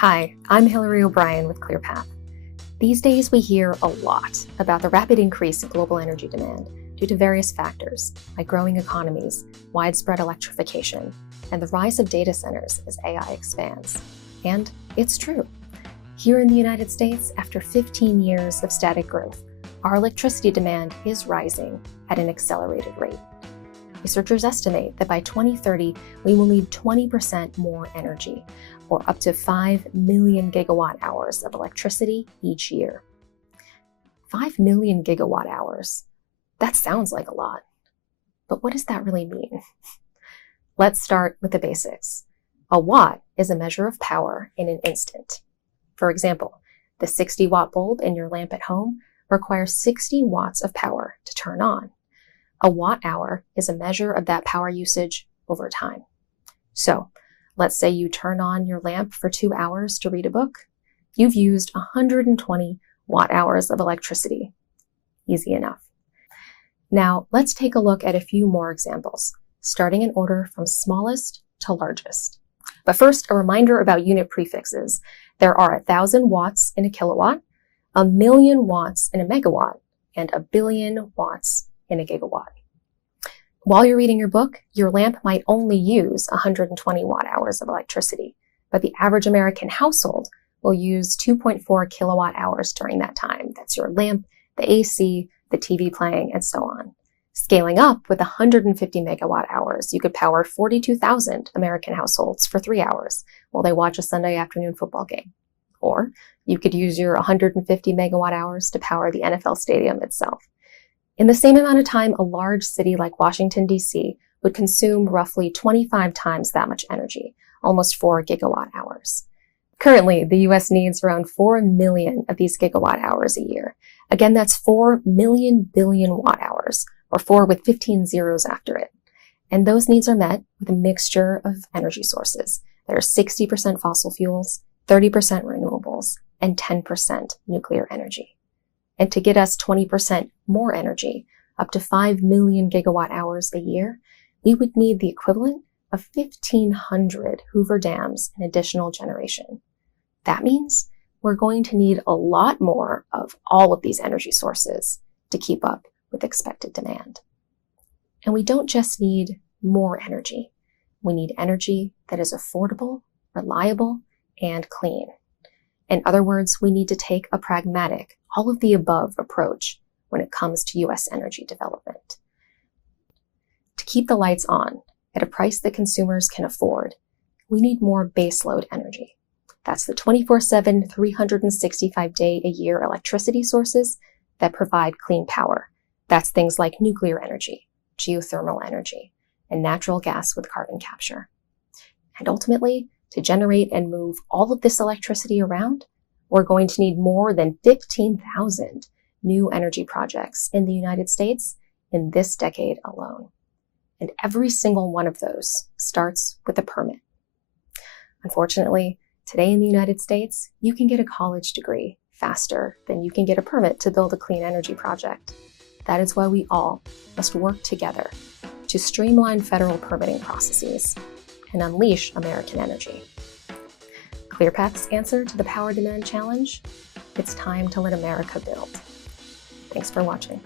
Hi, I'm Hillary O'Brien with ClearPath. These days we hear a lot about the rapid increase in global energy demand due to various factors like growing economies, widespread electrification, and the rise of data centers as AI expands. And it's true. Here in the United States, after 15 years of static growth, our electricity demand is rising at an accelerated rate. Researchers estimate that by 2030, we will need 20% more energy, or up to 5 million gigawatt hours of electricity each year. 5 million gigawatt hours. That sounds like a lot. But what does that really mean? Let's start with the basics. A watt is a measure of power in an instant. For example, the 60-watt bulb in your lamp at home requires 60 watts of power to turn on. A watt-hour is a measure of that power usage over time. So, let's say you turn on your lamp for 2 hours to read a book. You've used 120 watt-hours of electricity. Easy enough. Now, let's take a look at a few more examples, starting in order from smallest to largest. But first, a reminder about unit prefixes. There are 1,000 watts in a kilowatt, 1,000,000 watts in a megawatt, and 1,000,000,000 watts in a gigawatt. While you're reading your book, your lamp might only use 120 watt hours of electricity, but the average American household will use 2.4 kilowatt hours during that time. That's your lamp, the AC, the TV playing, and so on. Scaling up with 150 megawatt hours, you could power 42,000 American households for 3 hours while they watch a Sunday afternoon football game. Or you could use your 150 megawatt hours to power the NFL stadium itself. In the same amount of time, a large city like Washington, D.C. would consume roughly 25 times that much energy, almost 4 gigawatt hours. Currently, the U.S. needs around 4 million of these gigawatt hours a year. Again, that's 4 million billion watt hours, or 4 with 15 zeros after it. And those needs are met with a mixture of energy sources. There are 60% fossil fuels, 30% renewables, and 10% nuclear energy. And to get us 20% more energy, up to 5 million gigawatt hours a year, we would need the equivalent of 1,500 Hoover dams in additional generation. That means we're going to need a lot more of all of these energy sources to keep up with expected demand. And we don't just need more energy. We need energy that is affordable, reliable, and clean. In other words, we need to take a pragmatic, all-of-the-above approach when it comes to U.S. energy development. To keep the lights on at a price that consumers can afford, we need more baseload energy. That's the 24/7, 365-day-a-year electricity sources that provide clean power. That's things like nuclear energy, geothermal energy, and natural gas with carbon capture. And ultimately, to generate and move all of this electricity around, we're going to need more than 15,000 new energy projects in the United States in this decade alone. And every single one of those starts with a permit. Unfortunately, today in the United States, you can get a college degree faster than you can get a permit to build a clean energy project. That is why we all must work together to streamline federal permitting processes and unleash American energy. ClearPath's answer to the power demand challenge? It's time to let America build. Thanks for watching.